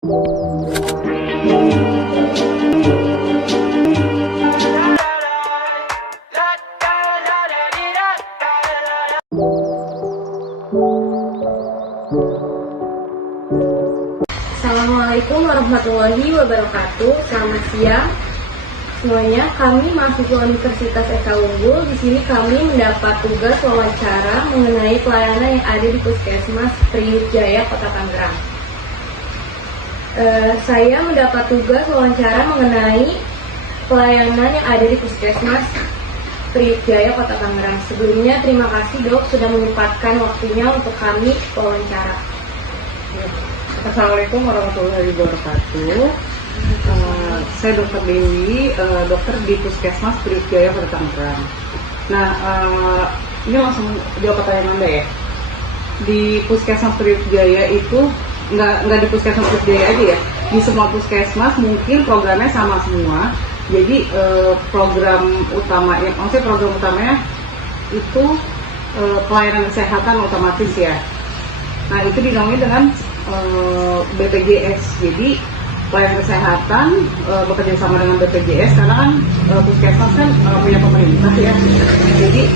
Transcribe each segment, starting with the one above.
Assalamualaikum warahmatullahi wabarakatuh. Selamat siang semuanya. Kami mahasiswa Universitas Eka Unggul. Di sini kami mendapat tugas wawancara mengenai pelayanan yang ada di Puskesmas Priuk Jaya, Kota Tangerang. Saya mendapat tugas wawancara mengenai pelayanan yang ada di Puskesmas Priuk Jaya, Kota Tangerang. Sebelumnya terima kasih Dok sudah menyempatkan waktunya untuk kami wawancara. Assalamualaikum warahmatullahi wabarakatuh. Saya Dr. Dewi, dokter di Puskesmas Priuk Jaya, Kota Tangerang. Nah, ini langsung jawab pertanyaan Anda ya. Di Puskesmas Priuk Jaya itu nggak di Puskesmas Priuk Jaya aja ya. Di semua puskesmas mungkin programnya sama semua. Jadi program utamanya itu pelayanan kesehatan otomatis ya. Nah, itu dinaungi dengan BPJS. Jadi pelayanan kesehatan bekerja sama dengan BPJS karena kan puskesmas kan punya pemerintah ya. Jadi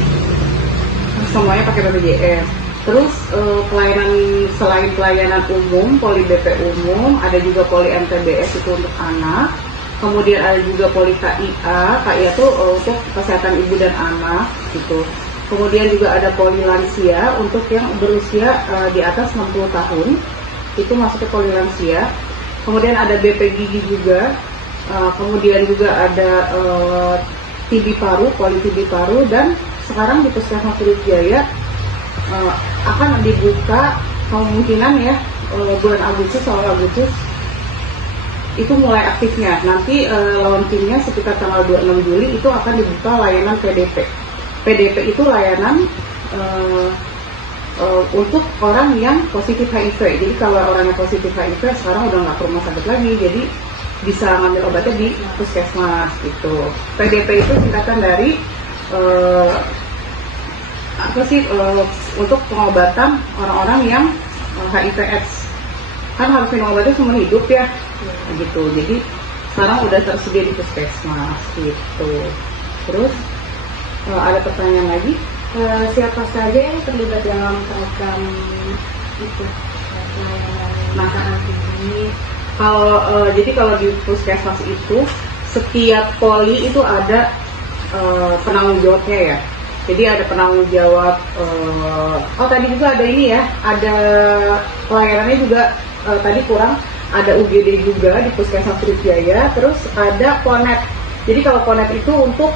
semuanya pakai BPJS. Terus pelayanan selain pelayanan umum, poli BP umum, ada juga poli MTBS itu untuk anak. Kemudian ada juga poli KIA. KIA itu untuk kesehatan ibu dan anak gitu. Kemudian juga ada poli lansia untuk yang berusia di atas 60 tahun. Itu masuk ke poli lansia. Kemudian ada BP gigi juga. Kemudian juga ada TB paru, poli TB paru, dan sekarang di Puskesmas Priuk Jaya akan dibuka kemungkinan ya bulan Agustus, awal Agustus itu mulai aktifnya. Nanti launchingnya sekitar tanggal 26 Juli itu akan dibuka layanan PDP. PDP itu layanan untuk orang yang positif HIV. Jadi kalau orang yang positif HIV sekarang udah nggak ke rumah sakit lagi, jadi bisa ngambil obatnya di puskesmas gitu. PDP itu singkatan dari untuk pengobatan orang-orang yang HIV/AIDS. Kan harus minum obatnya seumur hidup ya, gitu. Jadi sekarang udah tersedia di puskesmas gitu. Terus ada pertanyaan lagi? Siapa saja yang terlibat dalam program itu? Nah, jadi kalau di puskesmas itu setiap poli itu ada penanggung jawabnya ya. Jadi ada penanggung jawab. Tadi juga ada ini ya, ada pelayanannya juga tadi kurang. Ada UGD juga di Puskesmas Priuk Jaya. Terus ada PONET. Jadi kalau PONET itu untuk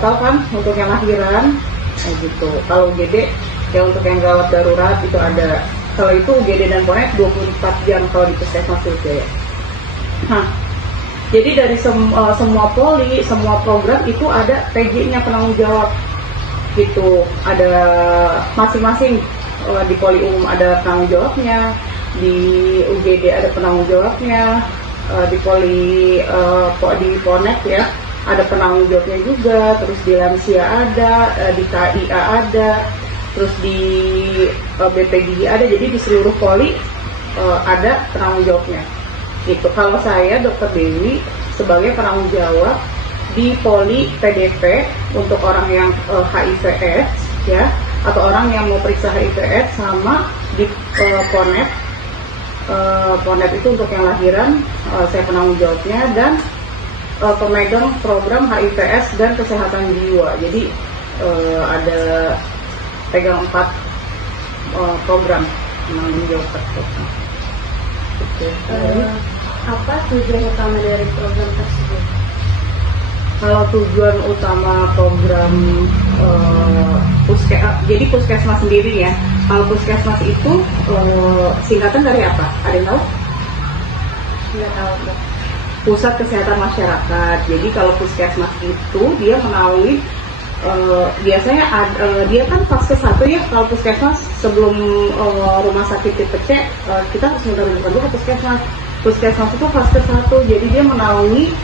tahu kan untuk yang lahiran gitu. Kalau UGD ya untuk yang gawat darurat itu ada. Kalau itu UGD dan PONET 24 jam kalau di Puskesmas Priuk Jaya. Nah, jadi dari semua poli, semua program itu ada PJ-nya, penanggung jawab gitu. Ada masing-masing di poli umum ada penanggung jawabnya, di UGD ada penanggung jawabnya, di PONET ya ada penanggung jawabnya juga, terus di lansia ada, di KIA ada, terus di BPGI ada. Jadi di seluruh poli ada penanggung jawabnya gitu. Kalau saya Dr. Dewi sebagai penanggung jawab di poli PDP untuk orang yang HIV/AIDS ya, atau orang yang mau periksa HIV/AIDS, sama di PONET. PONET itu untuk yang lahiran, saya penanggung jawabnya, dan pemegang program HIV/AIDS dan kesehatan jiwa. Jadi ada pegang 4 program penanggung jawab tersebut. Apa tujuan utama dari program tersebut? Kalau tujuan utama program jadi puskesmas sendiri ya. Kalau puskesmas itu singkatan dari apa? Ada yang tahu? Nggak tahu Dok. Pusat Kesehatan Masyarakat. Jadi kalau puskesmas itu dia melalui biasanya dia kan fase 1 ya. Kalau puskesmas sebelum rumah sakit tipe C kita harus muter-muter dulu ke puskesmas. Puskesmas itu fase 1. Jadi dia melalui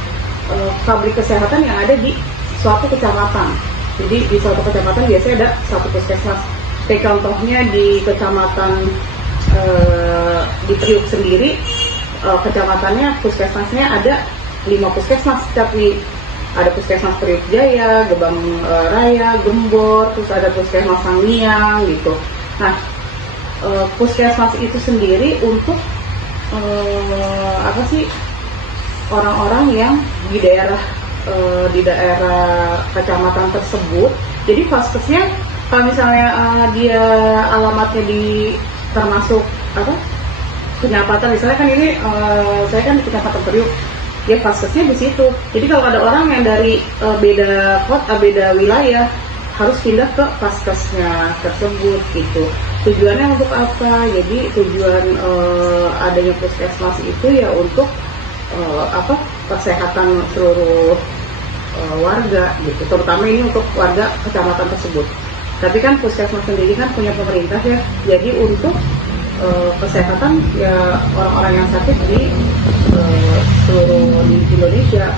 pabrik kesehatan yang ada di suatu kecamatan. Jadi di suatu kecamatan biasanya ada satu puskesmas. Contohnya di kecamatan di Priuk sendiri kecamatannya puskesmasnya ada 5 puskesmas, tapi ada puskesmas Priuk Jaya, Gebang Raya, Gembor, terus ada puskesmas Sangiang gitu. Nah, puskesmas itu sendiri untuk apa sih, orang-orang yang di daerah kecamatan tersebut. Jadi vaskesnya kalau misalnya dia alamatnya di termasuk apa kecamatan, misalnya kan ini saya kan di kecamatan Priuk, ya vaskesnya di situ. Jadi kalau ada orang yang dari beda kota, beda wilayah, harus pindah ke vaskesnya tersebut gitu. Tujuannya untuk apa? Jadi tujuan adanya puskesmas itu ya untuk apa, kesehatan seluruh warga gitu, terutama ini untuk warga kecamatan tersebut. Tapi kan puskesmas sendiri kan punya pemerintah ya, jadi untuk kesehatan ya orang-orang yang sakit di seluruh di Indonesia,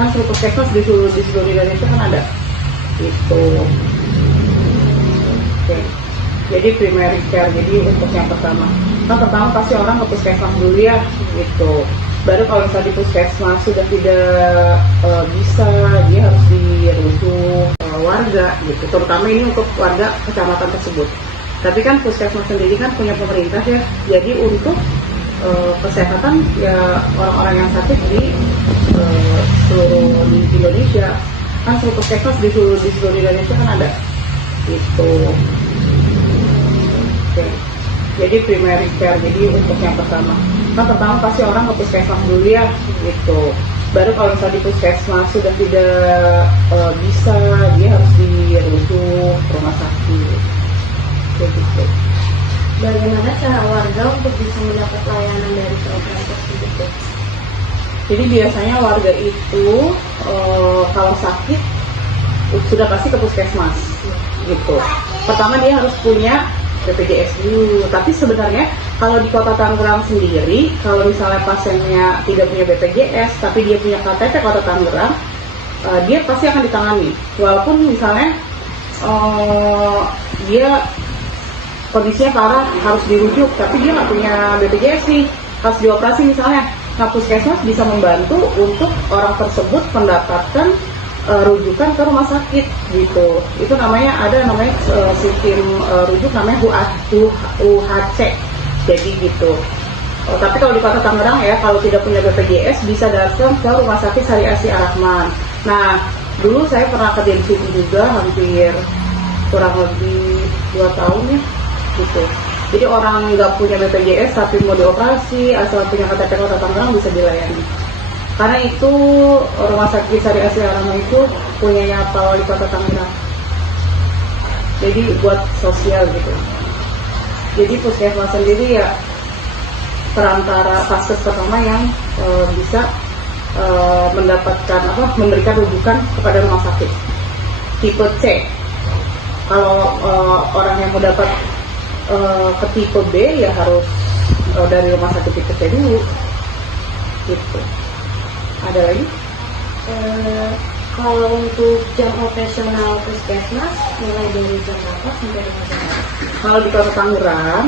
kan seluruh puskesmas di seluruh Indonesia kan ada gitu. Oke. Jadi primary care, jadi untuk yang pertama pasti orang ke puskesmas dulu ya gitu. Baru kalau misalnya di puskesmas sudah tidak bisa, dia harus dirujuk warga gitu, terutama ini untuk warga kecamatan tersebut. Tapi kan puskesmas sendiri kan punya pemerintah ya, jadi untuk kesehatan ya orang-orang yang sakit di seluruh di Indonesia, kan seluruh puskesmas di seluruh Indonesia kan ada gitu. Oke. Jadi primary care, jadi untuk yang pertama pasti orang ke puskesmas dulu ya gitu. Baru kalau misalnya di puskesmas sudah tidak bisa, dia harus dirujuk ke rumah sakit gitu. Bagaimana cara warga untuk bisa mendapat layanan dari program tersebut? Jadi biasanya warga itu kalau sakit sudah pasti ke puskesmas gitu. Pertama dia harus punya BPJS dulu. Tapi sebenarnya kalau di Kota Tangerang sendiri, kalau misalnya pasiennya tidak punya BPJS tapi dia punya KTP Kota Tangerang, dia pasti akan ditangani. Walaupun misalnya dia kondisinya parah harus dirujuk, tapi dia nggak punya BPJS nih, harus dioperasi misalnya. Nah, puskesmas bisa membantu untuk orang tersebut mendapatkan rujukan ke rumah sakit gitu. Itu namanya sistem rujuk namanya UHC. Jadi gitu. Tapi kalau di Kota Tangerang ya, kalau tidak punya BPJS bisa datang ke Rumah Sakit Sari Asih Ar-Rahman. Nah, dulu saya pernah kerja di situ juga hampir kurang lebih 2 tahun ya gitu. Jadi orang nggak punya BPJS tapi mau dioperasi asal punya KTP Kota Tangerang bisa dilayani. Karena itu Rumah Sakit Sari Asih Ar-Rahman itu punyanya Pak Wali Kota Tangerang. Jadi buat sosial gitu. Jadi puskesmas sendiri ya perantara vaskes pertama yang bisa memberikan rujukan kepada rumah sakit tipe C. Kalau orang yang mau dapat ke tipe B ya harus dari rumah sakit tipe C dulu gitu. Ada lagi? Kalau untuk jam operasional puskesmas mulai dari jam berapa sampai jam berapa? Kalau di Kota Tangerang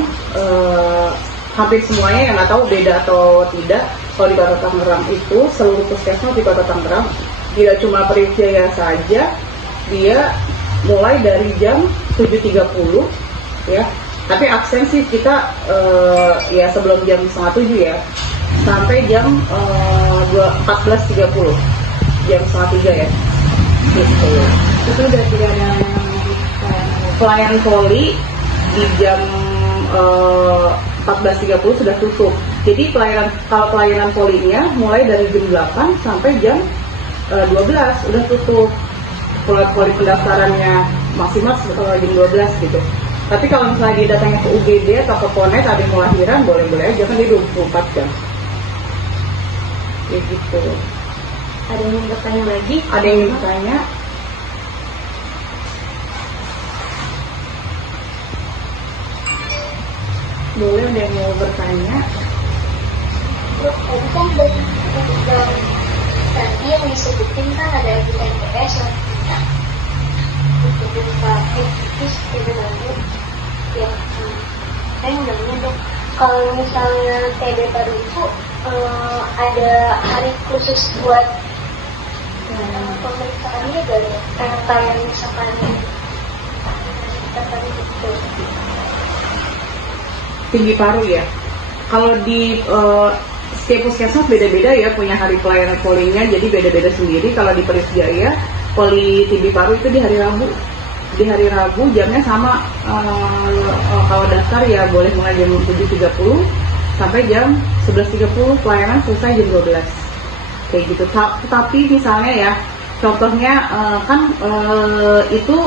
hampir semuanya, yang nggak tahu beda atau tidak. Kalau di Kota Tangerang itu seluruh puskesmas di Kota Tangerang, tidak cuma Priuk Jaya saja, dia mulai dari jam 7.30 ya. Tapi absensi kita ya sebelum jam 6.30 ya, sampai jam 14.30, jam 2:30 ya gitu. Itu udah tidak ada Pelayanan poli di jam 14.30 sudah tutup. Jadi kalau pelayanan polinya mulai dari jam 8 sampai jam 12 udah tutup. Poli pendaftarannya maksimal jam 12 gitu. Tapi kalau misalnya dia datangnya ke UGD atau ke Ponet, ada yang mau lahiran, boleh-boleh aja, kan dia 24 jam. Kayak gitu. Ada yang mau bertanya lagi? Ada yang ingin bertanya? Boleh, ada yang mau bertanya? Terus tadi kan dari program tadi yang disebutin kan ada MPS yang punya itu berupa terus sebenarnya yang saya nanya dok, kalau misalnya TB baru itu ada hari khusus buat pemeriksaannya gak ya? Kayak misalkan tadi gitu. Tinggi paru ya. Kalau di setiap puskesmas beda-beda ya, punya hari pelayanan polinya, jadi beda-beda sendiri. Kalau di Perisjaya, poli tinggi paru itu di hari Rabu. Di hari Rabu jamnya sama, kalau daftar ya boleh mulai jam 7.30 sampai jam 11.30, pelayanan selesai jam 12. Kayak gitu. Tapi misalnya ya, contohnya kan itu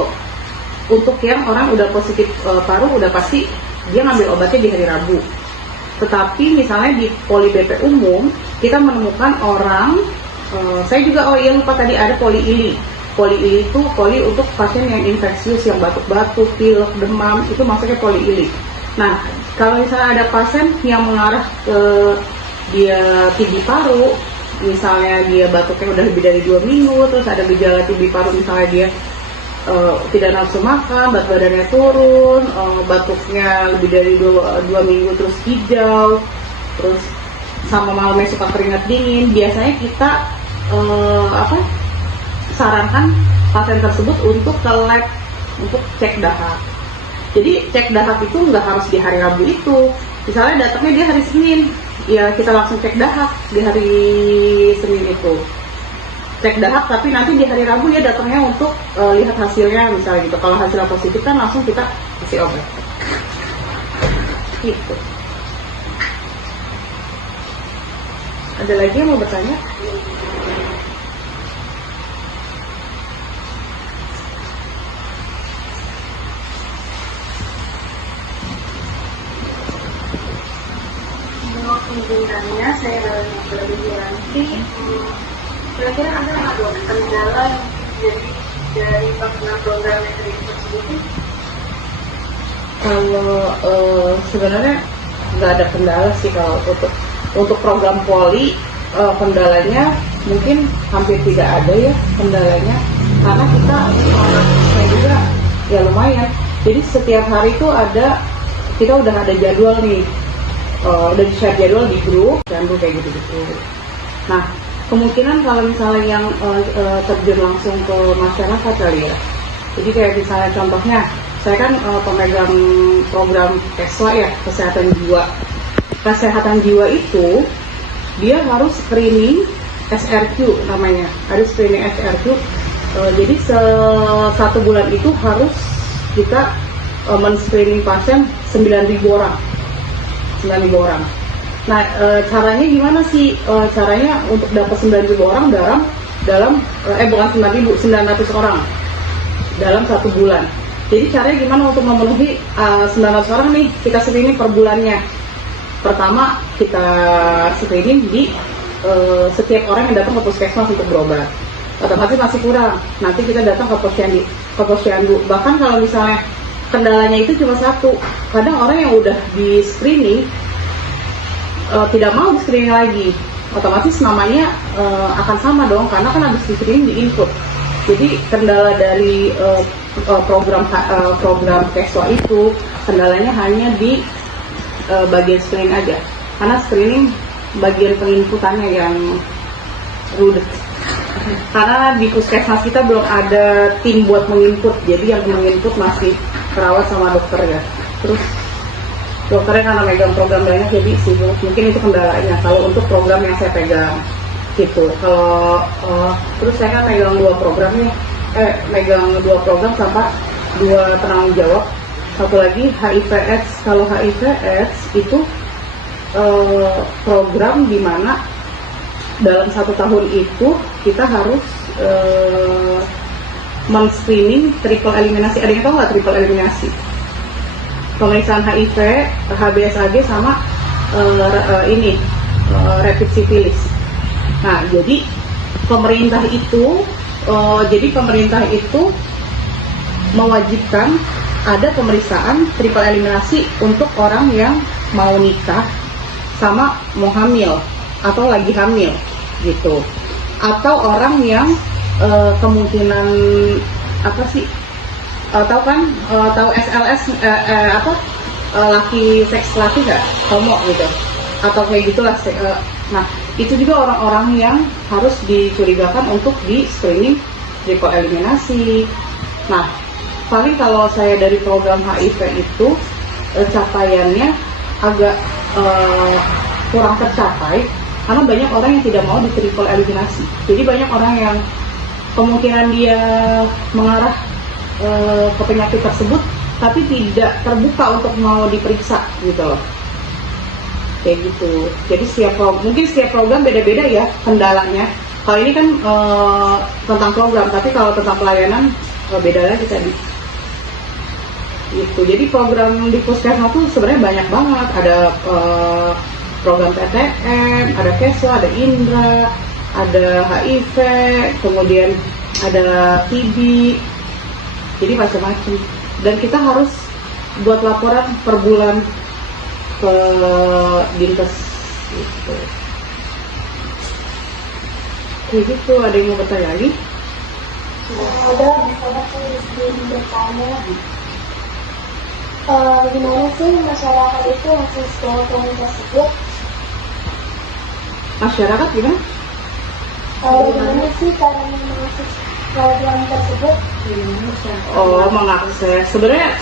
untuk yang orang udah positif paru, udah pasti dia ngambil obatnya di hari Rabu. Tetapi misalnya di poli BP umum, kita menemukan orang, saya juga, lupa tadi ada poli ili. Poli ili itu poli untuk pasien yang infeksius, yang batuk-batuk, pilek, demam, itu masuknya poli ili. Nah, kalau misalnya ada pasien yang mengarah ke dia TB paru, misalnya dia batuknya udah lebih dari 2 minggu, terus ada gejala TB paru, misalnya dia tidak nafsu makan, berat badannya turun, batuknya lebih dari 2 minggu terus hijau, terus sama malamnya suka keringat dingin, biasanya kita sarankan pasien tersebut untuk ke lab untuk cek dahak. Jadi cek dahak itu nggak harus di hari Rabu itu, misalnya datangnya dia hari Senin, ya kita langsung cek dahak di hari Senin itu. Cek dahak, tapi nanti di hari Rabu ya datangnya untuk lihat hasilnya misalnya gitu. Kalau hasilnya positif kan langsung kita kasih obat. Gitu. Ada lagi yang mau bertanya? Pembinanya saya lebih nanti. Kira-kira ada nggak dong kendala yang jadi dari program metode tersebut? Kalau sebenarnya nggak ada kendala sih kalau untuk program poli, kendalanya mungkin hampir tidak ada ya kendalanya, karena saya juga ya lumayan. Jadi setiap hari itu kita udah ada jadwal nih, udah di-share jadwal di grup kayak gitu-gitu. Nah, kemungkinan kalau misalnya yang terjun langsung ke masyarakat kali ya. Jadi kayak misalnya contohnya, saya kan pemegang program KESWA ya, kesehatan jiwa. Kesehatan jiwa itu dia harus screening SRQ namanya. Ada screening SRQ. Jadi satu bulan itu harus kita men-screening pasien 9.000 orang. 9.000 orang. Nah, caranya gimana sih? Caranya untuk dapat 9.000 orang dalam bukan 9.000, 900 orang dalam 1 bulan. Jadi caranya gimana untuk memenuhi 900 orang nih? Kita screening per bulannya. Pertama kita screening di setiap orang yang datang ke puskesmas untuk berobat. Otomatis masih kurang. Nanti kita datang ke posyandu. Bahkan kalau misalnya kendalanya itu cuma satu, kadang orang yang udah di screening tidak mau di screening lagi, otomatis namanya akan sama dong, karena kan habis di screening di input. Jadi kendala dari program KESWA itu kendalanya hanya di bagian screening aja, karena screening bagian penginputannya yang rudet. Karena di puskesmas kita belum ada tim buat menginput, jadi yang menginput masih perawat sama dokter ya. Terus dokternya karena megang program banyak jadi sibuk, mungkin itu kendalanya kalau untuk program yang saya pegang gitu. Kalau terus saya kan megang 2 program nih, megang 2 program sama 2 penanggung jawab, satu lagi HIV/AIDS. Kalau HIV/AIDS itu program di mana dalam 1 tahun itu kita harus men-screening triple eliminasi. Ada yang tahu nggak triple eliminasi? Pemeriksaan HIV, HBsAg sama rapid syphilis. Nah, jadi pemerintah itu mewajibkan ada pemeriksaan triple eliminasi untuk orang yang mau nikah sama mau hamil atau lagi hamil gitu, atau orang yang kemungkinan tahu SLS laki seks laki nggak, homo gitu, atau kayak gitulah. Nah, itu juga orang-orang yang harus dicurigakan untuk di screening triple eliminasi. Nah, paling kalau saya dari program HIV itu capaiannya agak kurang tercapai karena banyak orang yang tidak mau di triple eliminasi. Jadi banyak orang yang kemungkinan dia mengarah ke penyakit tersebut tapi tidak terbuka untuk mau diperiksa gitu loh, kayak gitu. Jadi mungkin setiap program beda-beda ya kendalanya. Kalau ini kan tentang program, tapi kalau tentang pelayanan beda lagi tadi gitu. Jadi program di Puskesmas tuh sebenarnya banyak banget. Ada program PTM, ada Keswa, ada Indra, ada HIV, kemudian ada TB, jadi macam-macam. Dan kita harus buat laporan per bulan ke Dinkes gitu. Kayak gitu. Ada yang mau bertanya lagi? Ada masalah yang bertanya, gimana sih masyarakat itu masih program tersebut? Masyarakat gimana? Gimana sih cara mengakses program tersebut? Oh, mengakses. Sebenarnya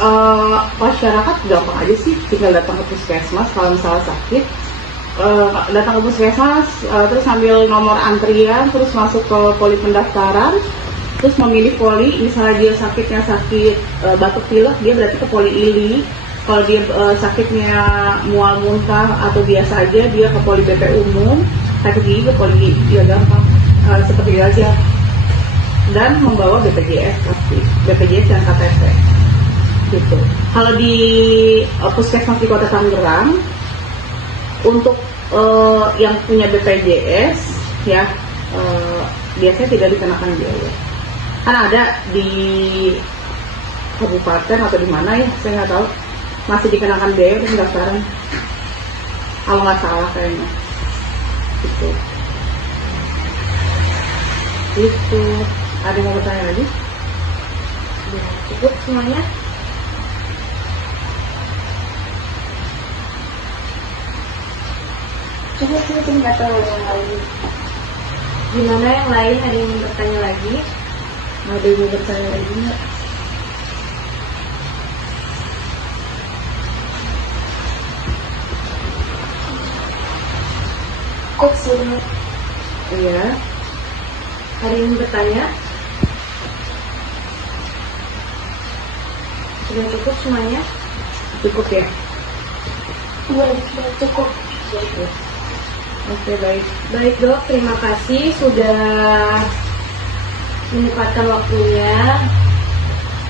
masyarakat gampang aja sih, tinggal datang ke puskesmas kalau misalnya sakit. Datang ke puskesmas, terus ambil nomor antrian, terus masuk ke poli pendaftaran, terus memilih poli. Misalnya dia sakitnya sakit batuk pilek, dia berarti ke poli ILI. Kalau dia sakitnya mual muntah atau biasa aja, dia ke poli BP umum. Sakit gigi ke poli gigi, ya gampang. Seperti itu aja. Dan membawa BPJS pasti, BPJS dan KTP gitu. Kalau di puskesmas di Kota Tangerang, untuk yang punya BPJS ya biasanya tidak dikenakan biaya. Kan ada di kabupaten atau di mana ya, saya nggak tahu, masih dikenakan biaya untuk pendaftaran. Kalau nggak salah kayaknya. Gitu. Itu. Ada yang mau bertanya lagi? Ya, cukup semuanya. Coba sih nggak tahu yang lain. Gimana yang lain? Ada yang mau bertanya lagi? Ada yang mau bertanya lagi nggak? Kok sih? Iya. Ada yang mau bertanya? Sudah cukup semuanya? Cukup ya? Iya, sudah cukup. Oke, baik. Baik dok, terima kasih sudah menyempatkan waktunya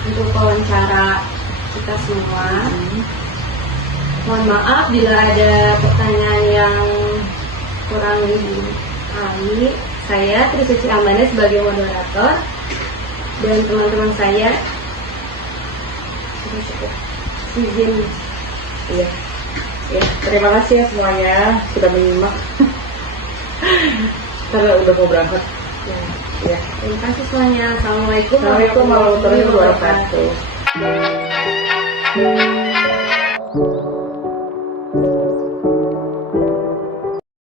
untuk wawancara kita semua. Mohon maaf bila ada pertanyaan yang kurang dipahami. Saya Trisuci Ambane sebagai moderator dan teman-teman saya sudah cukup. Izin. Iya. Ya, terima kasih ya semuanya sudah menyimak. Karena udah mau berangkat. Ya. Terima kasih semuanya. Assalamualaikum Assalamualaikum warahmatullahi wabarakatuh.